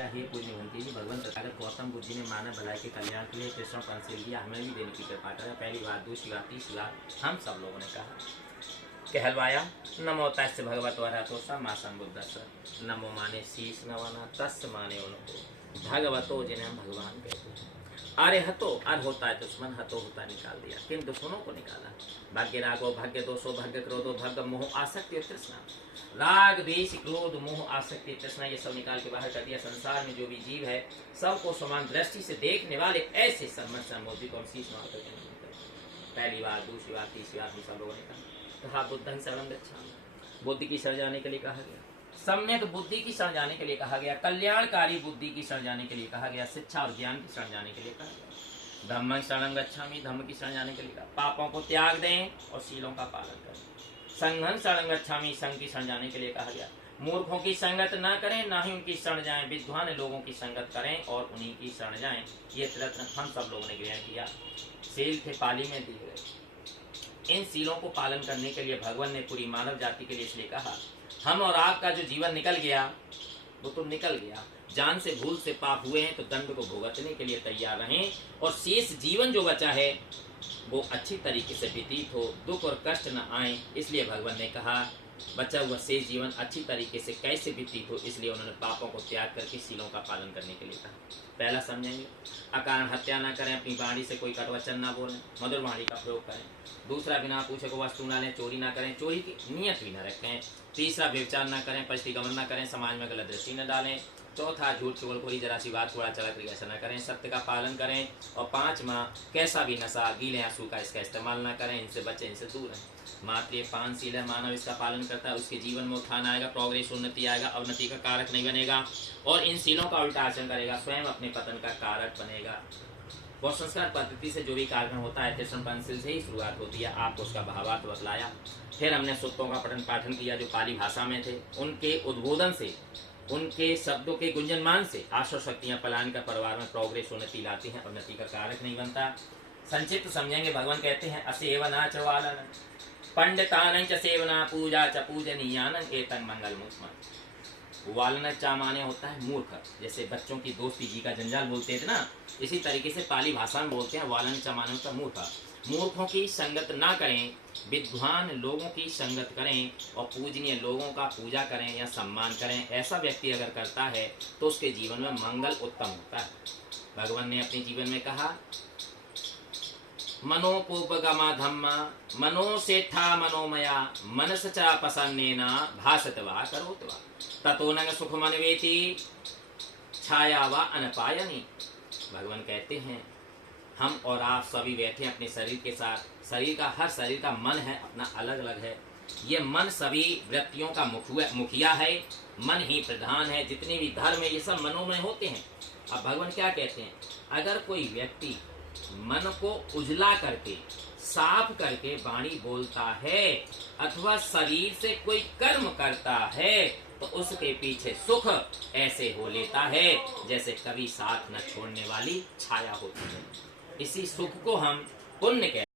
क्या हे पूज्य निभंती जी, भगवान तथागत गौतम बुद्ध जी ने मानव भलाई के कल्याण के लिए कृष्ण पंचशील दिया, हमें भी देने की कृपा करें। पहली बात, दूसरी बात, तीसरी बात हम सब लोगों ने कहा। कहलवाया नमो तस्य भगवतो अरहतो सम्मा सम्बुद्धस्स। नमो माने शीश नवाना, तस्य माने उनको भगवतो जिन्हें हम भगवान कहते हैं। अरे हतो, अर होता है दुश्मन, हतो होता निकाल दिया, किन दुश्मनों को निकाला। भाग्य रागो, भाग्य दोषो, भाग्य क्रोधो, भाग्य मोह, आसक्ति और तृष्णा। राग, द्वेष, क्रोध, मोह, आसक्ति, तृष्णा, ये सब निकाल के बाहर कर दिया। संसार में जो भी जीव है सबको समान दृष्टि से देखने वाले ऐसे सम्मत संबोधि को हम शीश नवा करके नहीं करते। पहली बात, दूसरी बात, तीसरी बात हम सब लोगों ने कहा। कहा बुद्धं शरणं गच्छामि, बुद्धि की शरण जाने के लिए कहा गया। सम्यक बुद्धि की शरण जाने के लिए कहा गया। कल्याणकारी बुद्धि की शरण जाने के लिए कहा गया। शिक्षा और ज्ञान की शरण जाने के लिए कहा गया। धम्मं शरणं गच्छामि, धम्म की शरण जाने के लिए कहा। पापों को त्याग दें और शीलों का पालन करें। संघं शरणं गच्छामि, संघ की शरण जाने के लिए कहा गया। मूर्खों की संगत न करें, ना ही उनकी शरण जाएं। विद्वान लोगों की संगत करें और उन्हीं की शरण जाएं। ये रत्न हम सब लोगों ने ग्रहण किया। शील थे पाली में दिए गए। इन शीलों को पालन करने के लिए भगवान ने पूरी मानव जाति के लिए इसलिए कहा। हम और आपका जो जीवन निकल गया वो तो निकल गया, जान से भूल से पाप हुए हैं तो दंड को भुगतने के लिए तैयार रहें और शेष जीवन जो बचा है वो अच्छी तरीके से व्यतीत हो, दुख और कष्ट न आए। इसलिए भगवान ने कहा बचा हुआ शेष जीवन अच्छी तरीके से कैसे व्यतीत हो, इसलिए उन्होंने पापों को त्याग करके शीलों का पालन करने के लिए कहा। पहला समझेंगे, अकारण हत्या न करें, अपनी वाणी से कोई कटवचन न बोलें, मधुर वाणी का प्रयोग करें। दूसरा, बिना पूछे को वस्तु न लें, चोरी न करें, चोरी की नियत भी न रखें। तीसरा, व्यभिचार न करें, परिस्थिति न करें, समाज में गलत दृष्टि न डालें। चौथा, झूठ चुगलखोरी, जरा सी बात थोड़ा चला कर ऐसा न करें, सत्य का पालन करें। और पांचवा, कैसा भी नशा, गीले आंसू का इसका इस्तेमाल न करें, इनसे बचें, इनसे दूर रहें। मात्र ये 5 शील है, मानव इसका पालन करता है उसके जीवन में उत्थान आएगा, प्रोग्रेस, उन्नति आएगा, अवनति का कारक नहीं बनेगा। और इन शीलों का उल्टा आचरण करेगा स्वयं अपने पतन का कारक बनेगा। वो संस्कार पद्धति से जो भी कार्यक्रम होता है कृष्ण पंचशील से ही शुरुआत होती है। आपको उसका भावार्थ बतलाया। फिर हमने सूत्रों का पठन पाठन किया जो पाली भाषा में थे। उनके उद्बोधन से, उनके शब्दों के गुंजनमान से आशा शक्तियां पलायन का परिवार में प्रोग्रेस, उन्नति लाती हैं, उन्नति का कारक नहीं बनता। संक्षिप्त समझेंगे, भगवान कहते हैं असेवना च वालन पंडितान च सेवना पूजा च पूजनीयान एतन मंगल मुस्मन। वालन चा माने होता है मूर्ख, जैसे बच्चों की दोस्ती जी का जंजाल बोलते थे ना, इसी तरीके से पाली भाषा में बोलते हैं वालन चा माने होता है मूर्ख। मूर्खों की संगत ना करें, विद्वान लोगों की संगत करें और पूजनीय लोगों का पूजा करें या सम्मान करें। ऐसा व्यक्ति अगर करता है तो उसके जीवन में मंगल उत्तम होता है। भगवान ने अपने जीवन में कहा मनोपूपगमा धम्मा मनो सेठा मनोमया मनस च प्रसन्नेन भासतवा करोतवा ततो न सुखमन्वेति छाया व अनपायनी। भगवान कहते हैं हम और आप सभी बैठे अपने शरीर के साथ। शरीर का, हर शरीर का मन है अपना अलग अलग है। ये मन सभी वृत्तियों का मुखिया है, मन ही प्रधान है। जितने भी धर्म है ये सब मनोमय होते हैं। अब भगवान क्या कहते हैं, अगर कोई व्यक्ति मन को उजला करके, साफ करके वाणी बोलता है अथवा शरीर से कोई कर्म करता है तो उसके पीछे सुख ऐसे हो लेता है जैसे कभी साथ न छोड़ने वाली छाया होती है। इसी सुख को हम पुण्य कहते हैं।